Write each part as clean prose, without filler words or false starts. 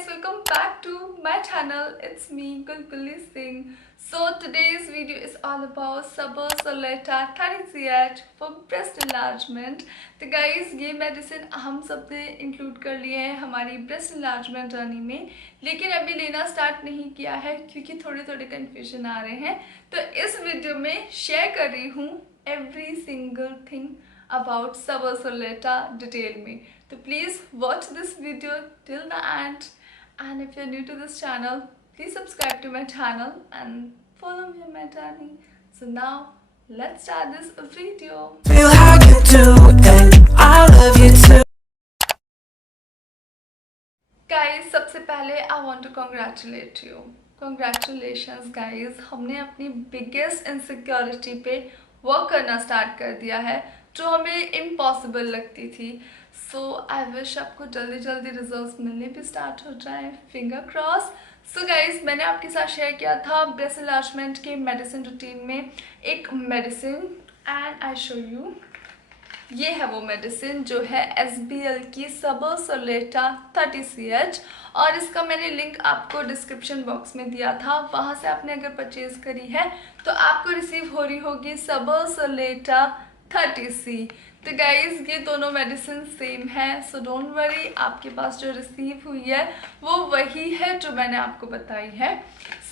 guys, welcome back to my channel. It's me Gulguli Singh. So today's video is all about Sabur Soleta 30CH for breast enlargement. तो guys, ये medicine हम सब ने include कर लिए हैं हमारी ब्रेस्ट enlargement जर्नी में, लेकिन अभी लेना स्टार्ट नहीं किया है क्योंकि थोड़े थोड़े कंफ्यूजन आ रहे हैं. तो इस वीडियो में शेयर कर रही हूँ every single thing about Sabur Soleta detail में. So please watch this video till the end, and if you're new to this channel, please subscribe to my channel and follow me on my journey. So now let's start this video. Feel how you do and I love you too. Guys, सबसे पहले I want to congratulate you. Congratulations guys, हमने अपनी biggest insecurity पे work करना start कर दिया है जो हमें इम्पॉसिबल लगती थी. सो आई विश आपको जल्दी जल्दी रिजल्ट्स मिलने भी स्टार्ट हो जाए, फिंगर क्रॉस. सो गाइज, मैंने आपके साथ शेयर किया था ब्रेस्ट एनलार्जमेंट के मेडिसिन रूटीन में एक medicine, and I show you. ये है वो मेडिसिन जो है SBL की सबुर सोलेटा 30CH, और इसका मैंने लिंक आपको डिस्क्रिप्शन बॉक्स में दिया था. वहाँ से आपने अगर परचेज करी है तो आपको रिसीव हो रही होगी सबुर सोलेटा 30C. तो गाइज, ये दोनों मेडिसिन सेम है, सो डोंट वरी. आपके पास जो रिसीव हुई है वो वही है जो मैंने आपको बताई है.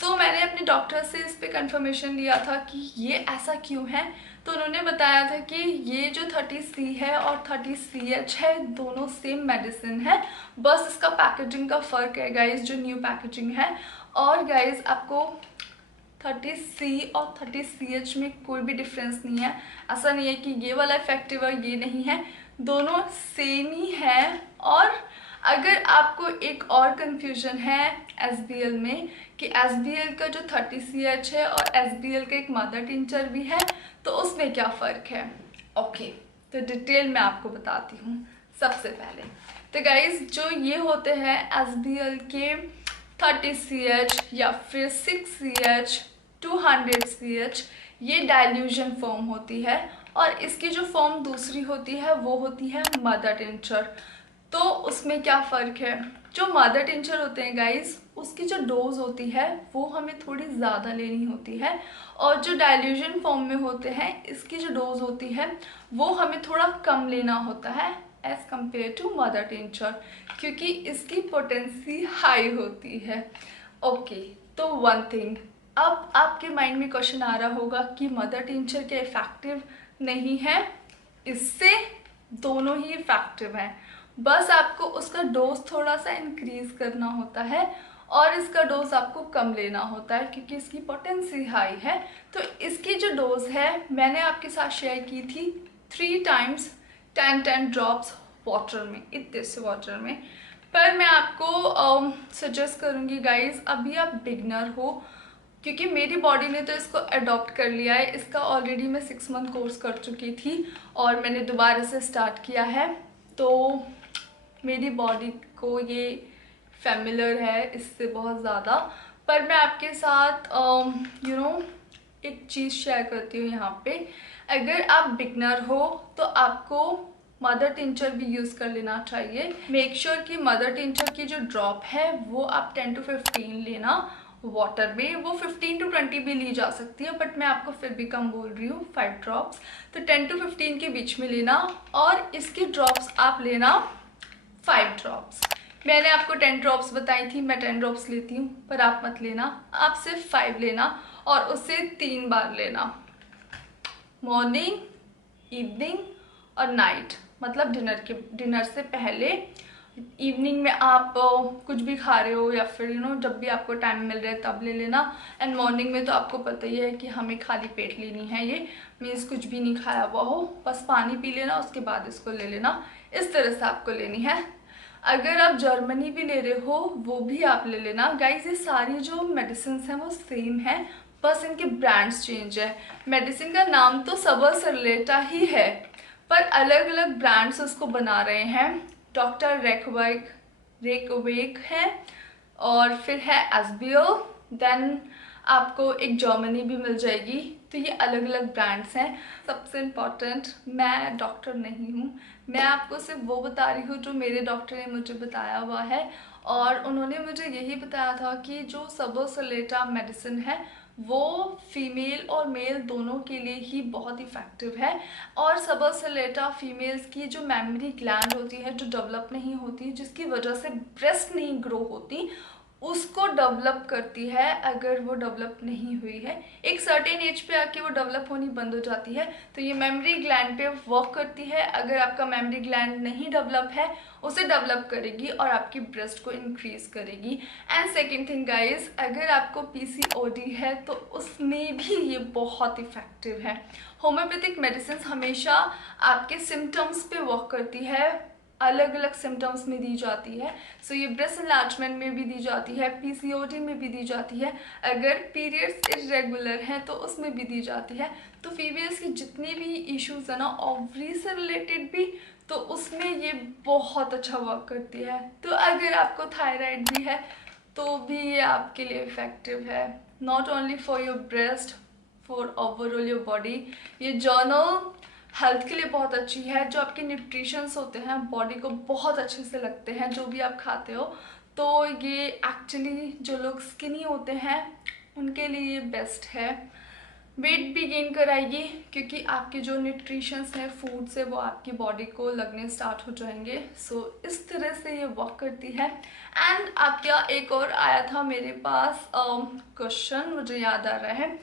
सो मैंने अपने डॉक्टर से इस पर कंफर्मेशन लिया था कि ये ऐसा क्यों है. तो उन्होंने बताया था कि ये जो 30C है और 30CH है दोनों सेम मेडिसिन है, बस इसका पैकेजिंग का फ़र्क है गाइज, जो न्यू पैकेजिंग है. और गाइज, आपको 30C और 30CH में कोई भी डिफरेंस नहीं है. ऐसा नहीं है कि ये वाला इफेक्टिव है ये नहीं है, दोनों सेम ही है. और अगर आपको एक और कंफ्यूजन है SBL में कि SBL का जो 30CH है और SBL का एक मदर टिंचर भी है, तो उसमें क्या फ़र्क है. ओके, तो डिटेल में आपको बताती हूँ. सबसे पहले तो गाइज, जो ये होते हैं SBL के 30CH या फिर 6CH 200CH, ये डाइल्यूशन फॉर्म होती है, और इसकी जो फॉर्म दूसरी होती है वो होती है मदर टिंचर. तो उसमें क्या फ़र्क है. जो मदर टिंचर होते हैं गाइस, उसकी जो डोज होती है वो हमें थोड़ी ज़्यादा लेनी होती है, और जो डाइल्यूशन फॉर्म में होते हैं इसकी जो डोज होती है वो हमें थोड़ा कम लेना होता है as compare to mother tincture, क्योंकि इसकी पोटेंसी हाई होती है. ओके, तो वन थिंग, अब आपके माइंड में क्वेश्चन आ रहा होगा कि मदर टिंचर क्या इफेक्टिव नहीं है. इससे दोनों ही इफेक्टिव हैं, बस आपको उसका डोज थोड़ा सा इंक्रीज करना होता है और इसका डोज आपको कम लेना होता है क्योंकि इसकी पोटेंसी हाई है. तो इसकी जो डोज है मैंने आपके साथ शेयर की थी 3 टाइम्स 10 ड्रॉप्स वाटर में, इतने से वाटर में. पर मैं आपको सजेस्ट करूँगी गाइज, अभी आप बिगनर हो, क्योंकि मेरी बॉडी ने तो इसको अडॉप्ट कर लिया है. इसका ऑलरेडी मैं 6 मंथ कोर्स कर चुकी थी और मैंने दोबारा से स्टार्ट किया है, तो मेरी बॉडी को ये फेमिलियर है इससे बहुत ज़्यादा. पर मैं आपके साथ एक चीज़ शेयर करती हूँ यहाँ पे. अगर आप बिगनर हो तो आपको मदर टिंचर भी यूज़ कर लेना चाहिए. मेक श्योर कि मदर टिंचर की जो ड्रॉप है वो आप 10 to 15 लेना वाटर में. वो 15 to 20 भी ली जा सकती है, बट मैं आपको फिर भी कम बोल रही हूँ 5 ड्रॉप्स. तो 10 to 15 के बीच में लेना, और इसकी ड्रॉप्स आप लेना 5 ड्रॉप्स. मैंने आपको 10 ड्रॉप्स बताई थी, मैं 10 ड्रॉप्स लेती हूँ, पर आप मत लेना, आप सिर्फ 5 लेना, और उसे 3 बार लेना, मॉर्निंग, इवनिंग और नाइट. मतलब डिनर से पहले. इवनिंग में आप कुछ भी खा रहे हो या फिर जब भी आपको टाइम मिल रहा है तब ले लेना. एंड मॉर्निंग में तो आपको पता ही है कि हमें खाली पेट लेनी है. ये मीन्स कुछ भी नहीं खाया हुआ हो, बस पानी पी लेना, उसके बाद इसको ले लेना. इस तरह से आपको लेनी है. अगर आप जर्मनी भी ले रहे हो वो भी आप ले लेना. गाइस, ये सारी जो मेडिसिन हैं वो सेम है, बस इनके ब्रांड्स चेंज है. मेडिसिन का नाम तो सबुर सोलेटा ही है, पर अलग अलग ब्रांड्स उसको बना रहे हैं. डॉक्टर रेकवेक है, और फिर है SBL, देन आपको एक जर्मनी भी मिल जाएगी. तो ये अलग अलग ब्रांड्स हैं. सबसे इम्पॉर्टेंट, मैं डॉक्टर नहीं हूँ, मैं आपको सिर्फ वो बता रही हूँ जो मेरे डॉक्टर ने मुझे बताया हुआ है, और उन्होंने मुझे यही बताया था कि जो सबोसलेटा मेडिसिन है वो फीमेल और मेल दोनों के लिए ही बहुत इफ़ेक्टिव है। और सबोसलेटा फीमेल्स की जो मेमरी ग्लैंड होती है जो डेवलप नहीं होती, जिसकी वजह से ब्रेस्ट नहीं ग्रो होती, उसको डेवलप करती है। अगर वो डेवलप नहीं हुई है, एक सर्टेन एज पे आके वो डेवलप होनी बंद हो जाती है, तो ये मेमोरी ग्लैंड पे वर्क करती है। अगर आपका मेमोरी ग्लैंड नहीं डेवलप है, उसे डेवलप करेगी और आपकी ब्रेस्ट को इंक्रीज करेगी। एंड सेकेंड थिंग गाइज, अगर आपको पीसीओडी है तो उसमें भी ये बहुत इफेक्टिव है। होम्योपैथिक मेडिसिन हमेशा आपके सिम्टम्स पे वर्क करती है, अलग अलग सिम्टम्स में दी जाती है। सो ये ब्रेस्ट एनलार्जमेंट में भी दी जाती है, पीसीओडी में भी दी जाती है, अगर पीरियड्स इरेगुलर हैं तो उसमें भी दी जाती है। तो फीमेल्स की जितनी भी इश्यूज है ना, ओवरी से रिलेटेड भी, तो उसमें ये बहुत अच्छा वर्क करती है। तो अगर आपको थायराइड भी है तो भी ये आपके लिए इफेक्टिव है, not only for your breast, for overall your body. ये जर्नल हेल्थ के लिए बहुत अच्छी है। जो आपके न्यूट्रिशंस होते हैं बॉडी को बहुत अच्छे से लगते हैं जो भी आप खाते हो, तो ये एक्चुअली जो लोग स्किनी होते हैं उनके लिए ये बेस्ट है। वेट भी गेन कराएगी क्योंकि आपके जो न्यूट्रिशंस हैं फूड से वो आपकी बॉडी को लगने स्टार्ट हो जाएंगे। सो इस तरह से ये वर्क करती है। एंड आपका एक और आया था मेरे पास क्वेश्चन, मुझे याद आ रहा है।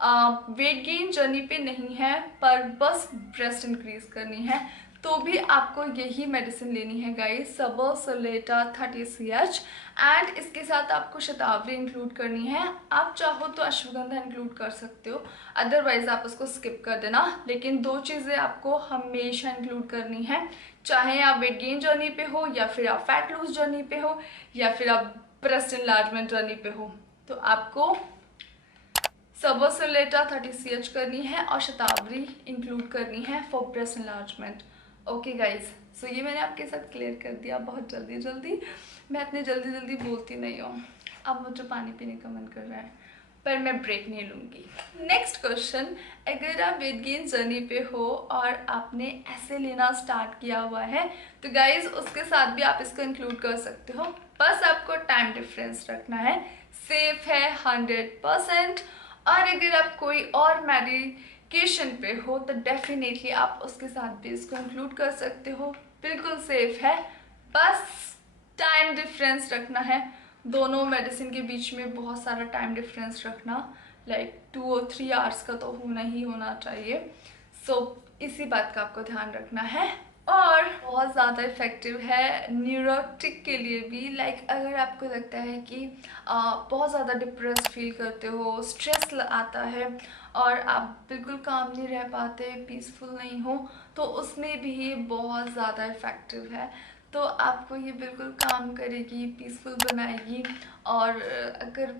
वेट गेन जर्नी पे नहीं है पर बस ब्रेस्ट इंक्रीज करनी है, तो भी आपको यही मेडिसिन लेनी है गाइस, सबोसलेटा 30CH। एंड इसके साथ आपको शतावरी इंक्लूड करनी है। आप चाहो तो अश्वगंधा इंक्लूड कर सकते हो, अदरवाइज आप उसको स्किप कर देना। लेकिन दो चीज़ें आपको हमेशा इंक्लूड करनी है, चाहे आप वेट गेन जर्नी पे हो या फिर आप फैट लूज जर्नी पे हो या फिर आप ब्रेस्ट एनलार्जमेंट जर्नी पे हो, तो आपको सबोसलेटा 30CH करनी है और शतावरी इंक्लूड करनी है for breast enlargement. Okay guys, so ये मैंने आपके साथ क्लियर कर दिया बहुत जल्दी। मैं इतनी जल्दी बोलती नहीं हूँ। अब मुझे पानी पीने का मन कर रहा है पर मैं ब्रेक नहीं लूँगी। नेक्स्ट क्वेश्चन, अगर आप वेट गेन जर्नी पे हो और आपने ऐसे लेना स्टार्ट किया हुआ है तो गाइज उसके साथ भी आप इसको इंक्लूड कर सकते हो, बस आपको टाइम डिफरेंस रखना है। सेफ है 100%। और अगर आप कोई और मेडिकेशन पे हो तो डेफिनेटली आप उसके साथ भी इसको इंक्लूड कर सकते हो, बिल्कुल सेफ है। बस टाइम डिफरेंस रखना है, दोनों मेडिसिन के बीच में बहुत सारा टाइम डिफरेंस रखना, लाइक 2 और 3 आवर्स का तो होना ही होना चाहिए। सो इसी बात का आपको ध्यान रखना है। और बहुत ज़्यादा इफ़ेक्टिव है न्यूरोटिक के लिए भी। लाइक अगर आपको लगता है कि बहुत ज़्यादा डिप्रेस फील करते हो, स्ट्रेस आता है और आप बिल्कुल काम नहीं रह पाते, पीसफुल नहीं हो, तो उसमें भी ये बहुत ज़्यादा इफ़ेक्टिव है। तो आपको ये बिल्कुल काम करेगी, पीसफुल बनाएगी। और अगर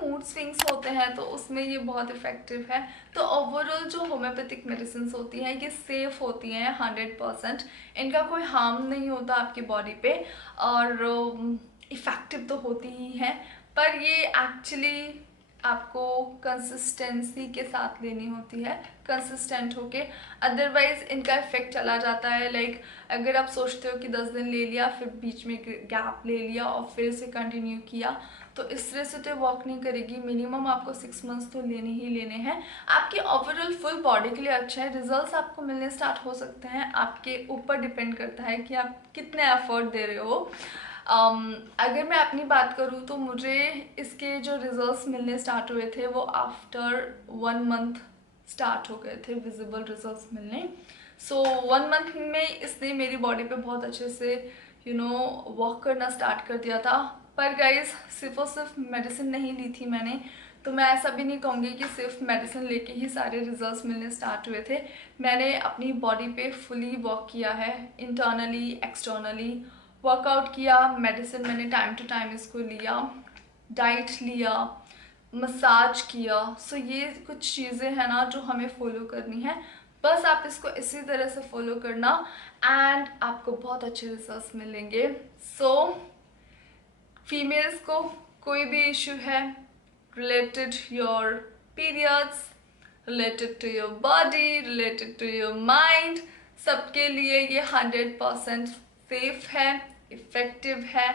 मूड स्विंग्स होते हैं तो उसमें ये बहुत इफ़ेक्टिव है। तो ओवरऑल जो होम्योपैथिक मेडिसिन होती हैं ये सेफ़ होती हैं 100%। इनका कोई हार्म नहीं होता आपकी बॉडी पे और इफ़ेक्टिव तो होती ही हैं, पर ये एक्चुअली आपको कंसिस्टेंसी के साथ लेनी होती है, कंसिस्टेंट होके, अदरवाइज इनका इफेक्ट चला जाता है। लाइक अगर आप सोचते हो कि 10 दिन ले लिया फिर बीच में गैप ले लिया और फिर से कंटिन्यू किया, तो इस तरह से तो वर्क नहीं करेगी। मिनिमम आपको 6 मंथ्स तो लेने ही लेने हैं। आपकी ओवरऑल फुल बॉडी के लिए अच्छा है, रिजल्ट्स आपको मिलने स्टार्ट हो सकते हैं, आपके ऊपर डिपेंड करता है कि आप कितने एफर्ट दे रहे हो। अगर मैं अपनी बात करूँ तो मुझे इसके जो रिजल्ट्स मिलने स्टार्ट हुए थे वो आफ्टर 1 मंथ स्टार्ट हो गए थे विजिबल रिजल्ट्स मिलने। सो 1 मंथ में इसने मेरी बॉडी पे बहुत अच्छे से वर्क करना स्टार्ट कर दिया था। पर गाइज सिर्फ और सिर्फ मेडिसिन नहीं ली थी मैंने, तो मैं ऐसा भी नहीं कहूँगी कि सिर्फ मेडिसिन लेके ही सारे रिजल्ट्स मिलने स्टार्ट हुए थे। मैंने अपनी बॉडी पे फुली वर्क किया है, इंटरनली एक्सटर्नली वर्कआउट किया, मेडिसिन मैंने टाइम टू टाइम इसको लिया, डाइट लिया, मसाज किया। सो ये कुछ चीज़ें हैं ना जो हमें फॉलो करनी है, बस आप इसको इसी तरह से फॉलो करना एंड आपको बहुत अच्छे रिजल्ट्स मिलेंगे। सो फीमेल्स को कोई भी इशू है related your periods, related to your body, related to your mind, सबके लिए ये 100% सेफ है, इफ़ेक्टिव है,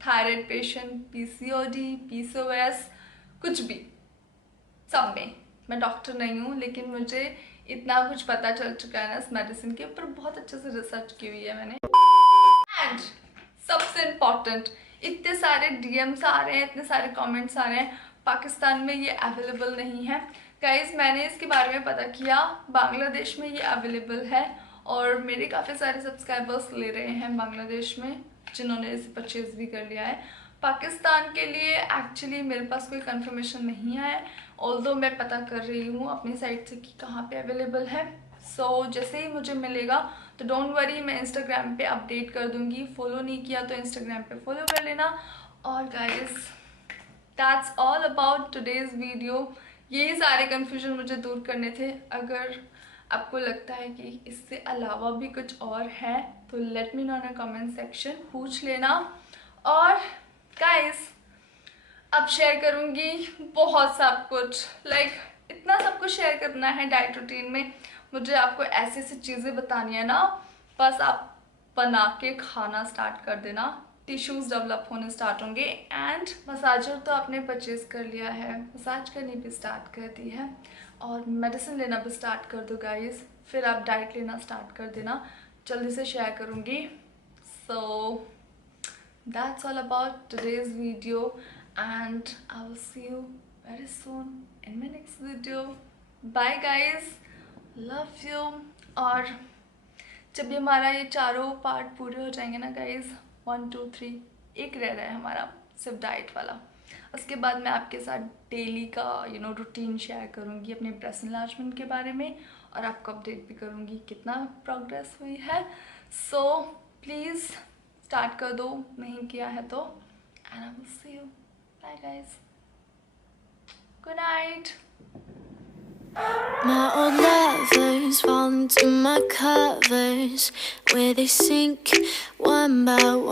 थायराइड पेशेंट, पीसीओडी, पीसीओएस, कुछ भी, सब में। मैं डॉक्टर नहीं हूँ लेकिन मुझे इतना कुछ पता चल चुका है ना इस मेडिसिन के ऊपर, बहुत अच्छे से रिसर्च की हुई है मैंने। एंड सबसे इम्पॉर्टेंट, इतने सारे डीएम्स आ रहे हैं, इतने सारे कमेंट्स आ रहे हैं, पाकिस्तान में ये अवेलेबल नहीं है। गाइज मैंने इसके बारे में पता किया, बांग्लादेश में ये अवेलेबल है और मेरे काफ़ी सारे सब्सक्राइबर्स ले रहे हैं बांग्लादेश में, जिन्होंने इसे परचेज भी कर लिया है। पाकिस्तान के लिए एक्चुअली मेरे पास कोई कंफर्मेशन नहीं है, ऑल्दो मैं पता कर रही हूँ अपनी साइट से कि कहाँ पे अवेलेबल है। सो जैसे ही मुझे मिलेगा तो डोंट वरी, मैं इंस्टाग्राम पे अपडेट कर दूंगी। फॉलो नहीं किया तो इंस्टाग्राम पे फॉलो कर लेना। और guys that's all about today's video. यही सारे कन्फ्यूजन मुझे दूर करने थे। अगर आपको लगता है कि इससे अलावा भी कुछ और है तो let me know in comment section, पूछ लेना। और गाइस अब शेयर करूँगी बहुत सब कुछ, इतना सब कुछ शेयर करना है डाइट रूटीन में। मुझे आपको ऐसी ऐसी चीज़ें बतानी है ना, बस आप बना के खाना स्टार्ट कर देना, टिश्यूज़ डेवलप होने स्टार्ट होंगे। एंड मसाजर तो आपने परचेज कर लिया है, मसाज करनी भी स्टार्ट कर दी है और मेडिसिन लेना भी स्टार्ट कर दो गाइस, फिर आप डाइट लेना स्टार्ट कर देना, जल्दी से शेयर करूँगी। सो that's all about today's video and I will see you very soon in my next video. Bye guys, love you। और जब ये हमारा ये चारों पार्ट पूरे हो जाएंगे ना गाइज, 1 2 3, एक रह रहा है हमारा सिर्फ डाइट वाला, उसके बाद मैं आपके साथ डेली का रूटीन शेयर करूँगी अपने ब्रेस्ट एनलार्जमेंट के बारे में, और आपको अपडेट भी करूँगी कितना प्रोग्रेस हुई है। सो प्लीज़ स्टार्ट कर दो, नहीं किया है तो। And I will see you, bye guys, good night. My old lovers fall into my covers where they sink one by one.